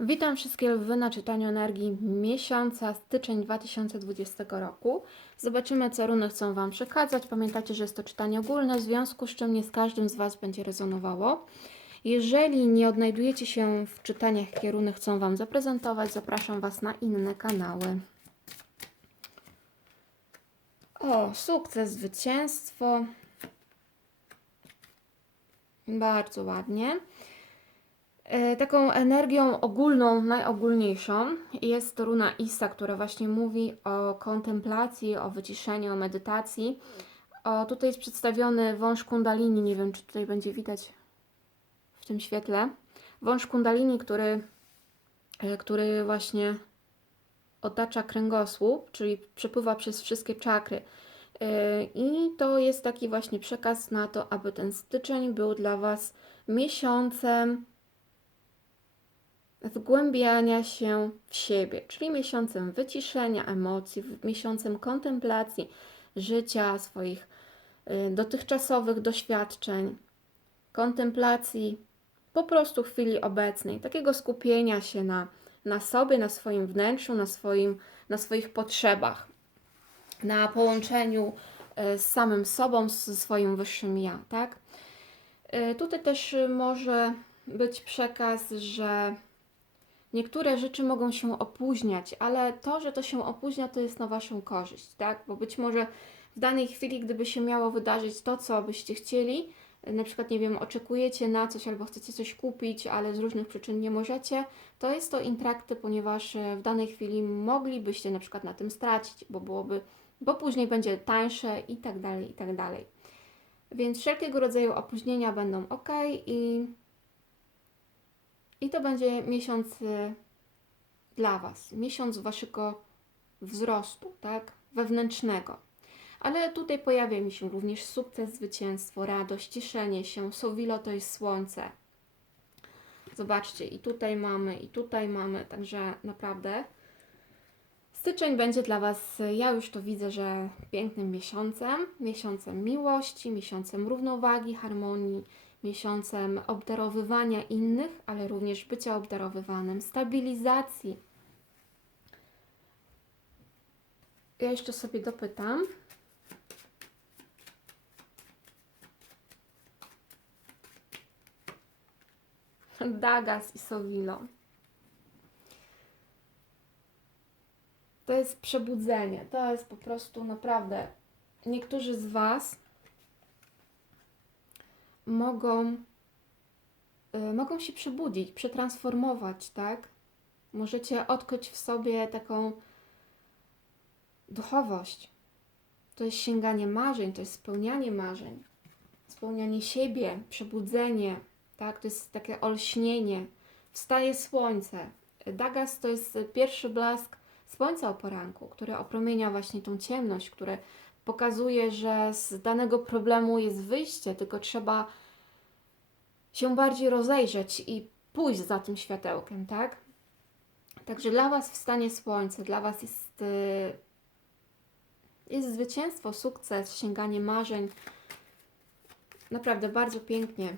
Witam wszystkie lwy na czytaniu energii miesiąca styczeń 2020 roku. Zobaczymy, co runy chcą Wam przekazać. Pamiętajcie, że jest to czytanie ogólne, w związku z czym nie z każdym z Was będzie rezonowało. Jeżeli nie odnajdujecie się w czytaniach, jakie runy chcą Wam zaprezentować, zapraszam Was na inne kanały. O, sukces, zwycięstwo. Bardzo ładnie. E, Taką energią ogólną, najogólniejszą jest runa Isa, która właśnie mówi o kontemplacji, o wyciszeniu, o medytacji. O, tutaj jest przedstawiony wąż kundalini, nie wiem czy tutaj będzie widać w tym świetle. Wąż kundalini, który, e, który właśnie otacza kręgosłup, czyli przepływa przez wszystkie czakry. E, I to jest taki właśnie przekaz na to, aby ten styczeń był dla Was miesiącem wgłębiania się w siebie, czyli miesiącem wyciszenia emocji, miesiącem kontemplacji życia, swoich y, dotychczasowych doświadczeń, kontemplacji po prostu chwili obecnej, takiego skupienia się na, na sobie, na swoim wnętrzu, na, swoim, na swoich potrzebach, na połączeniu y, z samym sobą, z swoim wyższym ja, tak? Y, Tutaj też może być przekaz, że Niektóre rzeczy mogą się opóźniać, ale to, że to się opóźnia, to jest na Waszą korzyść, tak? Bo być może w danej chwili, gdyby się miało wydarzyć to, co byście chcieli, na przykład, nie wiem, oczekujecie na coś albo chcecie coś kupić, ale z różnych przyczyn nie możecie, to jest to intrakty, ponieważ e, w danej chwili moglibyście na przykład na tym stracić, bo byłoby, bo później będzie tańsze i tak dalej, i tak dalej. Więc wszelkiego rodzaju opóźnienia będą ok i i to będzie miesiąc y, dla Was, miesiąc Waszego wzrostu, tak, wewnętrznego. Ale tutaj pojawia mi się również sukces, zwycięstwo, radość, cieszenie się. Sowilo to jest słońce. Zobaczcie, i tutaj mamy, i tutaj mamy, także naprawdę styczeń będzie dla Was, ja już to widzę, że pięknym miesiącem, miesiącem miłości, miesiącem równowagi, harmonii, miesiącem obdarowywania innych, ale również bycia obdarowywanym, stabilizacji. Ja jeszcze sobie dopytam. Dagas i Sowilo. To jest przebudzenie. To jest po prostu naprawdę. Niektórzy z Was mogą, y, mogą się przebudzić, przetransformować, tak? Możecie odkryć w sobie taką duchowość. To jest sięganie marzeń, to jest spełnianie marzeń, spełnianie siebie, przebudzenie, tak? To jest takie olśnienie. Wstaje słońce. Dagas to jest pierwszy blask słońca o poranku, który opromienia właśnie tą ciemność, które pokazuje, że z danego problemu jest wyjście, tylko trzeba się bardziej rozejrzeć i pójść za tym światełkiem, tak? Także dla Was wstanie słońce, dla Was jest, y, jest zwycięstwo, sukces, sięganie marzeń. Naprawdę bardzo pięknie.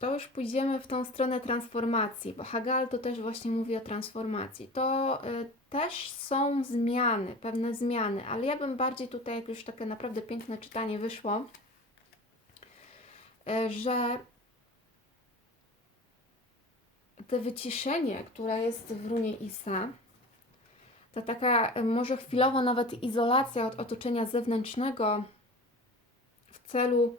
To już pójdziemy w tą stronę transformacji, bo Hagal to też właśnie mówi o transformacji. To y, też są zmiany, pewne zmiany, ale ja bym bardziej tutaj, jak już takie naprawdę piękne czytanie wyszło, y, że to wyciszenie, które jest w runie Isa, to taka y, może chwilowo nawet izolacja od otoczenia zewnętrznego w celu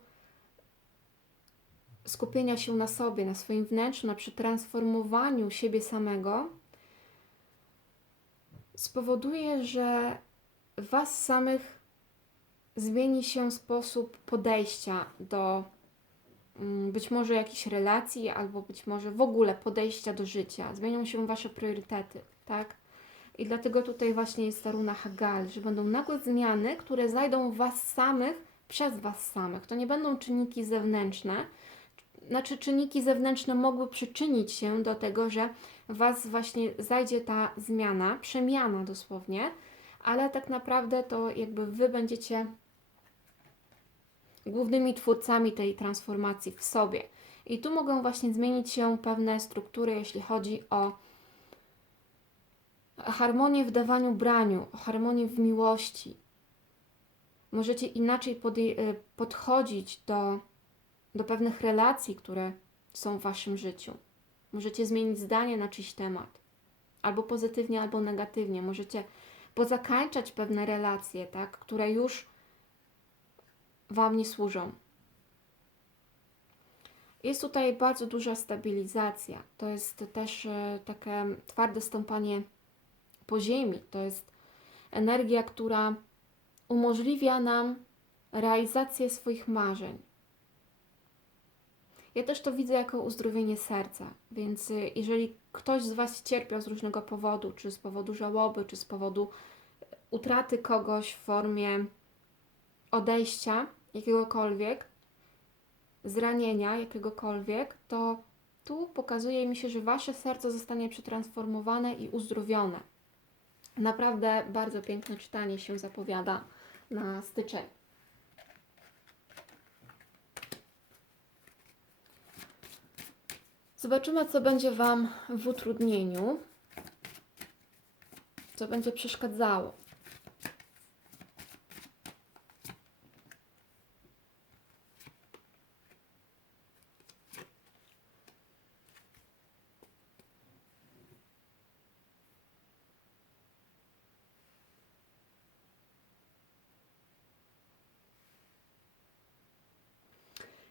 skupienia się na sobie, na swoim wnętrzu, na przetransformowaniu siebie samego, spowoduje, że Was samych zmieni się sposób podejścia do mm, być może jakichś relacji, albo być może w ogóle podejścia do życia. Zmienią się Wasze priorytety, tak? I dlatego tutaj właśnie jest ta runa Hagal, że będą nagłe zmiany, które znajdą Was samych przez Was samych. To nie będą czynniki zewnętrzne, znaczy czynniki zewnętrzne mogły przyczynić się do tego, że Was właśnie zajdzie ta zmiana, przemiana dosłownie, ale tak naprawdę to jakby Wy będziecie głównymi twórcami tej transformacji w sobie. I tu mogą właśnie zmienić się pewne struktury, jeśli chodzi o harmonię w dawaniu braniu, o harmonię w miłości. Możecie inaczej y, podchodzić do, do pewnych relacji, które są w waszym życiu. Możecie zmienić zdanie na czyjś temat, albo pozytywnie, albo negatywnie. Możecie pozakańczać pewne relacje, tak, które już wam nie służą. Jest tutaj bardzo duża stabilizacja. To jest też e, takie twarde stąpanie po ziemi. To jest energia, która umożliwia nam realizację swoich marzeń. Ja też to widzę jako uzdrowienie serca, więc y, jeżeli ktoś z Was cierpiał z różnego powodu, czy z powodu żałoby, czy z powodu utraty kogoś w formie odejścia jakiegokolwiek, zranienia jakiegokolwiek, to tu pokazuje mi się, że Wasze serce zostanie przetransformowane i uzdrowione. Naprawdę bardzo piękne czytanie się zapowiada na styczeń. Zobaczymy, co będzie Wam w utrudnieniu, co będzie przeszkadzało.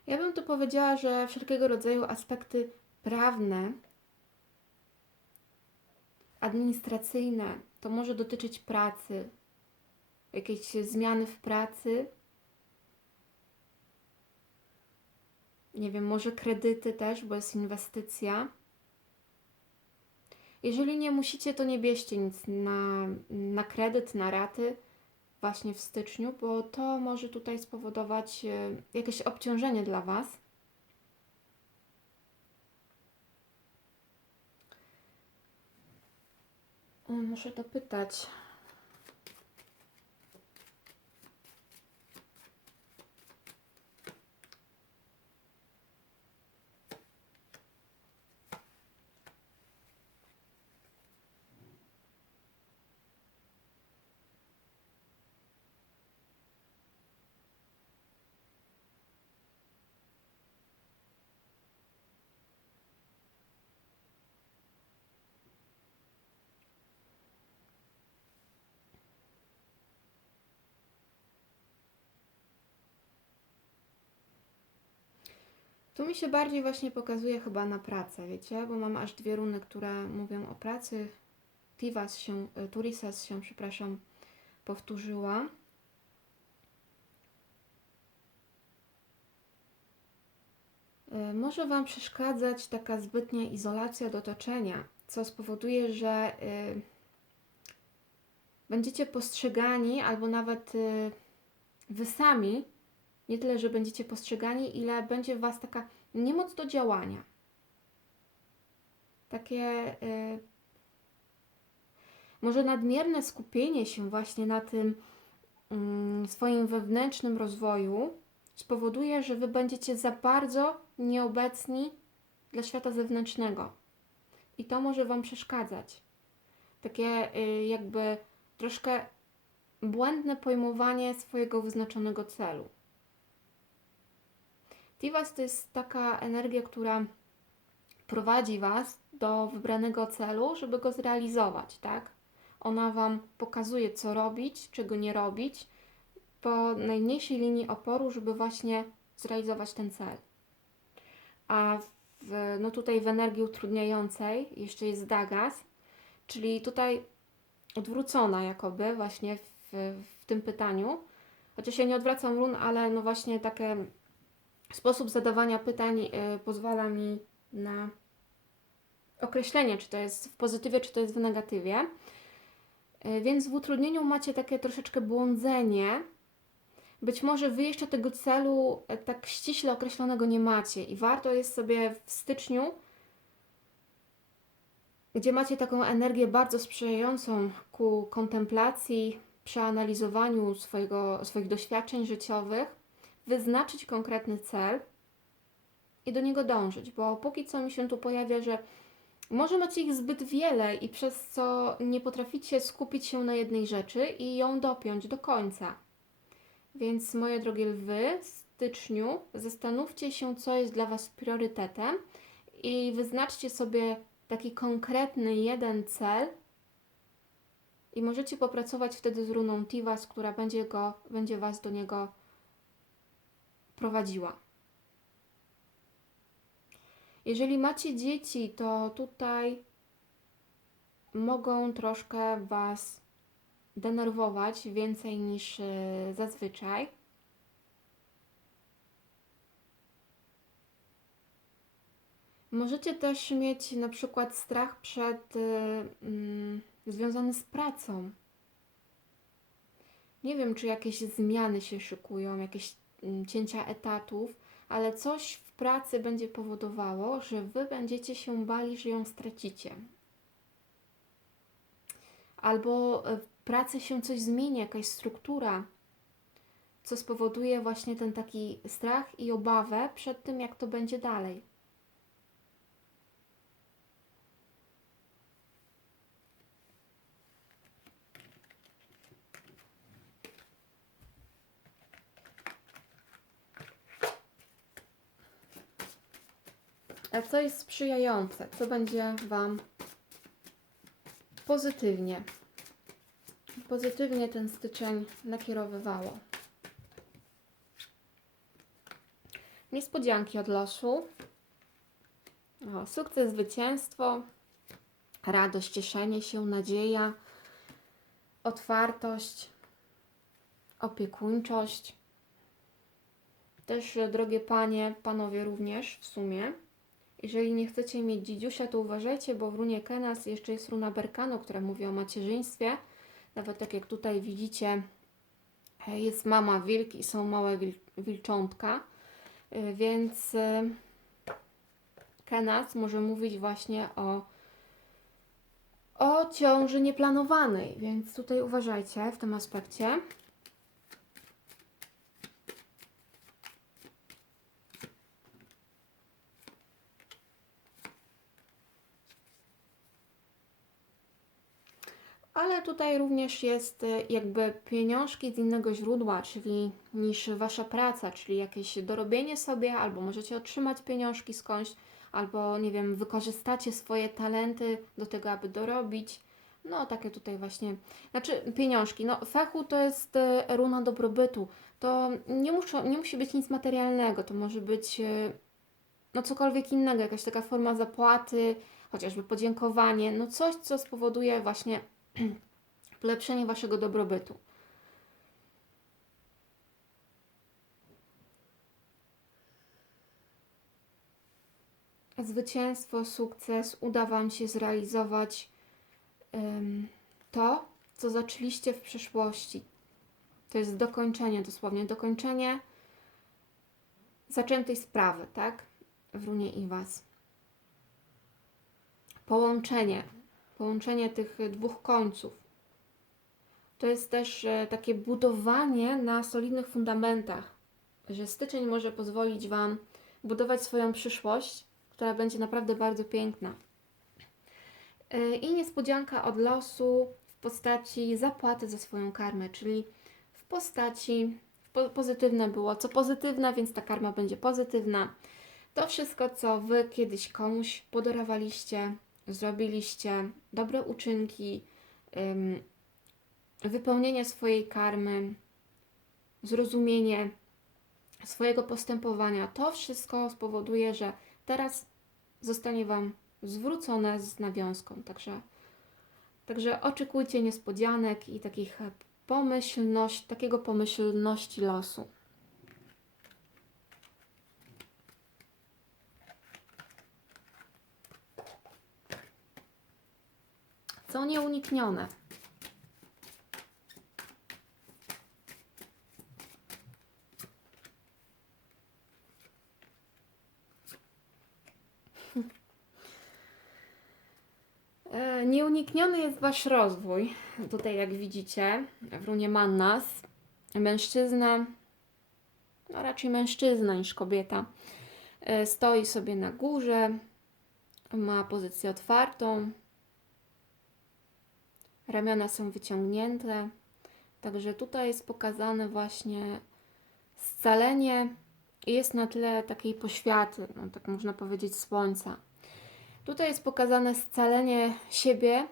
Ja bym tu powiedziała, że wszelkiego rodzaju aspekty prawne, administracyjne, to może dotyczyć pracy, jakieś zmiany w pracy, nie wiem, może kredyty też, bo jest inwestycja. Jeżeli nie musicie, to nie bierzcie nic na, na kredyt, na raty właśnie w styczniu, bo to może tutaj spowodować e, jakieś obciążenie dla Was. Muszę dopytać. Tu mi się bardziej właśnie pokazuje chyba na pracę, wiecie, bo mam aż dwie runy, które mówią o pracy. Tivas się, y, Turisas się, przepraszam, powtórzyła. Y, Może Wam przeszkadzać taka zbytnia izolacja od otoczenia, co spowoduje, że y, będziecie postrzegani, albo nawet y, Wy sami nie tyle, że będziecie postrzegani, ile będzie w Was taka niemoc do działania. Takie y, może nadmierne skupienie się właśnie na tym mm, swoim wewnętrznym rozwoju spowoduje, że Wy będziecie za bardzo nieobecni dla świata zewnętrznego. I to może Wam przeszkadzać. Takie y, jakby troszkę błędne pojmowanie swojego wyznaczonego celu. Tivas to jest taka energia, która prowadzi Was do wybranego celu, żeby go zrealizować, tak? Ona Wam pokazuje, co robić, czego nie robić, po najmniejszej linii oporu, żeby właśnie zrealizować ten cel. A w, no tutaj w energii utrudniającej jeszcze jest Dagas, czyli tutaj odwrócona jakoby właśnie w, w tym pytaniu. Chociaż ja nie odwracam run, ale no właśnie takie sposób zadawania pytań y, pozwala mi na określenie, czy to jest w pozytywie, czy to jest w negatywie. Y, Więc w utrudnieniu macie takie troszeczkę błądzenie. Być może wy jeszcze tego celu e, tak ściśle określonego nie macie i warto jest sobie w styczniu, gdzie macie taką energię bardzo sprzyjającą ku kontemplacji, przeanalizowaniu swojego, swoich doświadczeń życiowych, wyznaczyć konkretny cel i do niego dążyć, bo póki co mi się tu pojawia, że może macie ich zbyt wiele i przez co nie potraficie skupić się na jednej rzeczy i ją dopiąć do końca. Więc moje drogie lwy, w styczniu zastanówcie się, co jest dla Was priorytetem i wyznaczcie sobie taki konkretny jeden cel i możecie popracować wtedy z runą Tivas, która będzie, go, będzie Was do niego prowadziła. Jeżeli macie dzieci, to tutaj mogą troszkę Was denerwować więcej niż e, zazwyczaj. Możecie też mieć na przykład strach przed y, mm, związany z pracą. Nie wiem, czy jakieś zmiany się szykują, jakieś cięcia etatów, ale coś w pracy będzie powodowało, że wy będziecie się bali, że ją stracicie. Albo e, w pracy się coś zmieni, jakaś struktura, co spowoduje właśnie ten taki strach i obawę przed tym, jak to będzie dalej. A co jest sprzyjające? Co będzie Wam pozytywnie, pozytywnie ten styczeń nakierowywało? Niespodzianki od losu. O, sukces, zwycięstwo, radość, cieszenie się, nadzieja, otwartość, opiekuńczość. Też, drogie panie, panowie również w sumie. Jeżeli nie chcecie mieć dzidziusia, to uważajcie, bo w runie Kenas jeszcze jest runa Berkano, która mówi o macierzyństwie. Nawet tak jak tutaj widzicie, e, jest mama wilk i są małe wil wilczątka, e, więc e, Kenas może mówić właśnie o, o ciąży nieplanowanej, więc tutaj uważajcie w tym aspekcie. Tutaj również jest y, jakby pieniążki z innego źródła, czyli niż wasza praca, czyli jakieś dorobienie sobie, albo możecie otrzymać pieniążki skądś, albo nie wiem, wykorzystacie swoje talenty do tego, aby dorobić. No, takie tutaj właśnie, znaczy pieniążki. No, fechu to jest y, runa dobrobytu. To nie, muszą, nie musi być nic materialnego, to może być y, no cokolwiek innego, jakaś taka forma zapłaty, chociażby podziękowanie, no coś, co spowoduje właśnie polepszenie waszego dobrobytu. Zwycięstwo, sukces, uda Wam się zrealizować to, co zaczęliście w przeszłości. To jest dokończenie, dosłownie dokończenie zaczętej sprawy, tak? W runie i Was. Połączenie połączenie tych dwóch końców. To jest też e, takie budowanie na solidnych fundamentach, że styczeń może pozwolić Wam budować swoją przyszłość, która będzie naprawdę bardzo piękna. E, I niespodzianka od losu w postaci zapłaty za swoją karmę, czyli w postaci pozytywne było co pozytywne, więc ta karma będzie pozytywna. To wszystko, co Wy kiedyś komuś podarowaliście, zrobiliście dobre uczynki, wypełnienie swojej karmy, zrozumienie swojego postępowania, to wszystko spowoduje, że teraz zostanie Wam zwrócone z nawiązką. Także, także oczekujcie niespodzianek i takich pomyślność, takiego pomyślności losu. Co nieuniknione? Nieunikniony jest Wasz rozwój. Tutaj, jak widzicie, w runie Mannas, mężczyzna no raczej mężczyzna niż kobieta, e, stoi sobie na górze, ma pozycję otwartą, ramiona są wyciągnięte, także tutaj jest pokazane właśnie scalenie jest na tle takiej poświaty, no tak można powiedzieć, słońca. Tutaj jest pokazane scalenie siebie,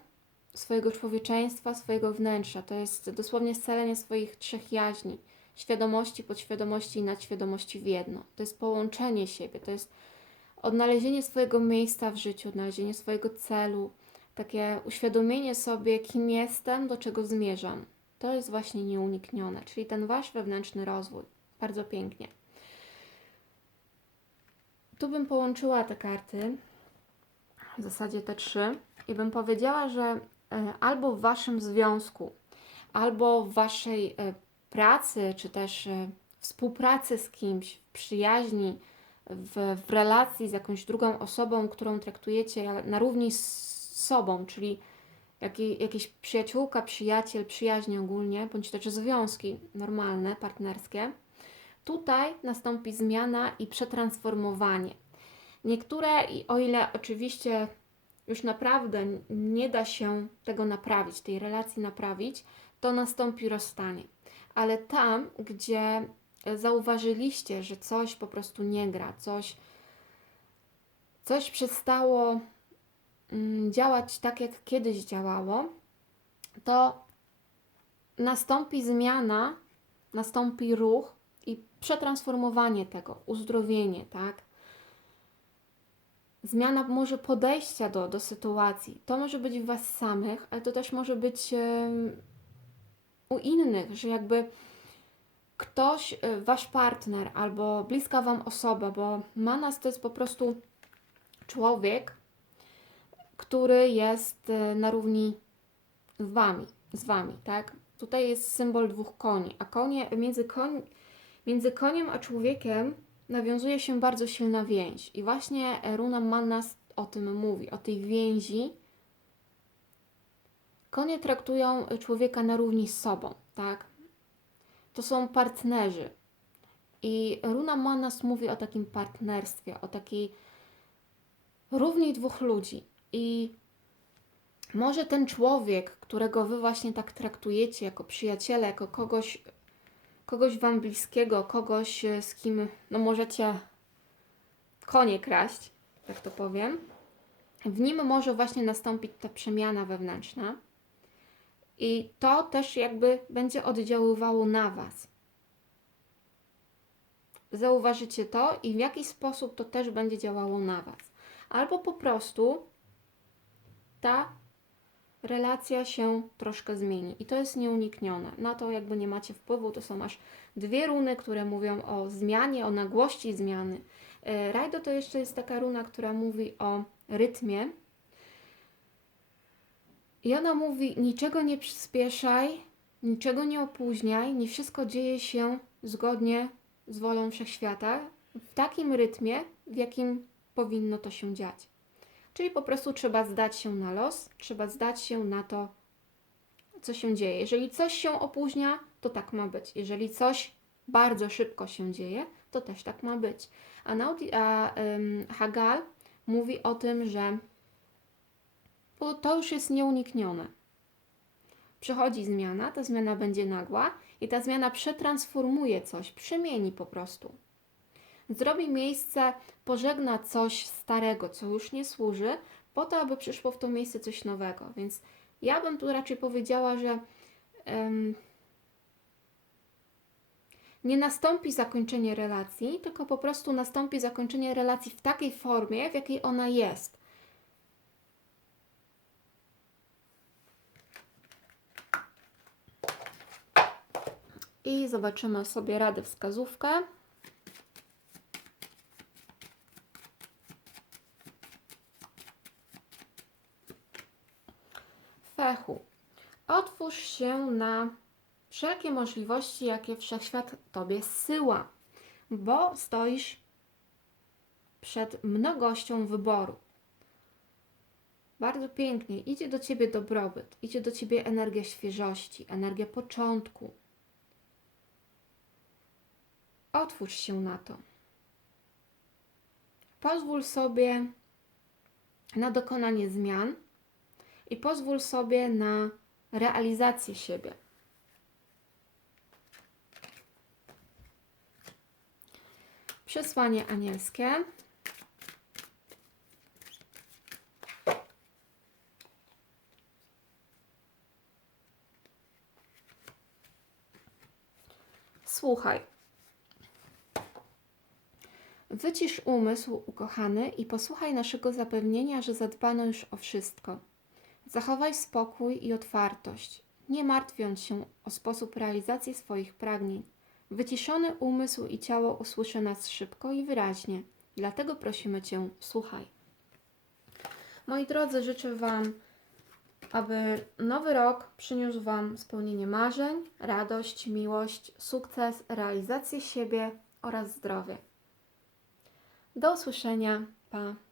swojego człowieczeństwa, swojego wnętrza. To jest dosłownie scalenie swoich trzech jaźni: świadomości, podświadomości i nadświadomości w jedno. To jest połączenie siebie, to jest odnalezienie swojego miejsca w życiu, odnalezienie swojego celu, takie uświadomienie sobie, kim jestem, do czego zmierzam. To jest właśnie nieuniknione, czyli ten wasz wewnętrzny rozwój. Bardzo pięknie. Tu bym połączyła te karty, w zasadzie te trzy, i bym powiedziała, że e, albo w waszym związku, albo w waszej e, pracy, czy też e, współpracy z kimś, w przyjaźni, w, w relacji z jakąś drugą osobą, którą traktujecie na równi z sobą, czyli jakieś przyjaciółka, przyjaciel, przyjaźnie ogólnie, bądź też związki normalne, partnerskie, tutaj nastąpi zmiana i przetransformowanie. Niektóre, i o ile oczywiście już naprawdę nie da się tego naprawić, tej relacji naprawić, to nastąpi rozstanie. Ale tam, gdzie zauważyliście, że coś po prostu nie gra, coś, coś przestało mm, działać tak, jak kiedyś działało, to nastąpi zmiana, nastąpi ruch i przetransformowanie tego, uzdrowienie, tak? Zmiana może podejścia do, do sytuacji. To może być w Was samych, ale to też może być u innych, że jakby ktoś, y, wasz partner albo bliska wam osoba, bo manas to jest po prostu człowiek, który jest y, na równi z wami, z wami, tak? Tutaj jest symbol dwóch koni, a konie, między, koń, między koniem a człowiekiem nawiązuje się bardzo silna więź. I właśnie runa Manas o tym mówi, o tej więzi. Konie traktują człowieka na równi z sobą, tak? to są partnerzy. I Runa Manas mówi o takim partnerstwie, o takiej równi dwóch ludzi. I może ten człowiek, którego wy właśnie tak traktujecie jako przyjaciele, jako kogoś, kogoś wam bliskiego, kogoś z kim no możecie konie kraść, tak to powiem, w nim może właśnie nastąpić ta przemiana wewnętrzna. I to też jakby będzie oddziaływało na Was. Zauważycie to i w jaki sposób to też będzie działało na Was. Albo po prostu ta relacja się troszkę zmieni i to jest nieuniknione. Na to jakby nie macie wpływu, to są aż dwie runy, które mówią o zmianie, o nagłości zmiany. E, Rajdo to jeszcze jest taka runa, która mówi o rytmie, i ona mówi: niczego nie przyspieszaj, niczego nie opóźniaj, nie wszystko dzieje się zgodnie z wolą wszechświata, w takim rytmie, w jakim powinno to się dziać. Czyli po prostu trzeba zdać się na los, trzeba zdać się na to, co się dzieje. Jeżeli coś się opóźnia, to tak ma być. Jeżeli coś bardzo szybko się dzieje, to też tak ma być. A, Naudi, a um, Hagal mówi o tym, że bo to już jest nieuniknione. Przychodzi zmiana, ta zmiana będzie nagła i ta zmiana przetransformuje coś, przemieni po prostu. Zrobi miejsce, pożegna coś starego, co już nie służy, po to, aby przyszło w to miejsce coś nowego. Więc ja bym tu raczej powiedziała, że um, nie nastąpi zakończenie relacji, tylko po prostu nastąpi zakończenie relacji w takiej formie, w jakiej ona jest. i zobaczymy sobie radę wskazówkę. Otwórz się na wszelkie możliwości, jakie wszechświat Tobie zsyła, bo stoisz przed mnogością wyboru. Bardzo pięknie. Idzie do Ciebie dobrobyt, idzie do Ciebie energia świeżości, energia początku, Otwórz się na to. Pozwól sobie na dokonanie zmian i pozwól sobie na realizację siebie. Przesłanie anielskie. Słuchaj. Wycisz umysł, ukochany, i posłuchaj naszego zapewnienia, że zadbano już o wszystko. Zachowaj spokój i otwartość, nie martwiąc się o sposób realizacji swoich pragnień. Wyciszony umysł i ciało usłyszy nas szybko i wyraźnie, dlatego prosimy Cię, słuchaj. Moi drodzy, życzę Wam, aby nowy rok przyniósł Wam spełnienie marzeń, radość, miłość, sukces, realizację siebie oraz zdrowie. Do usłyszenia. Pa.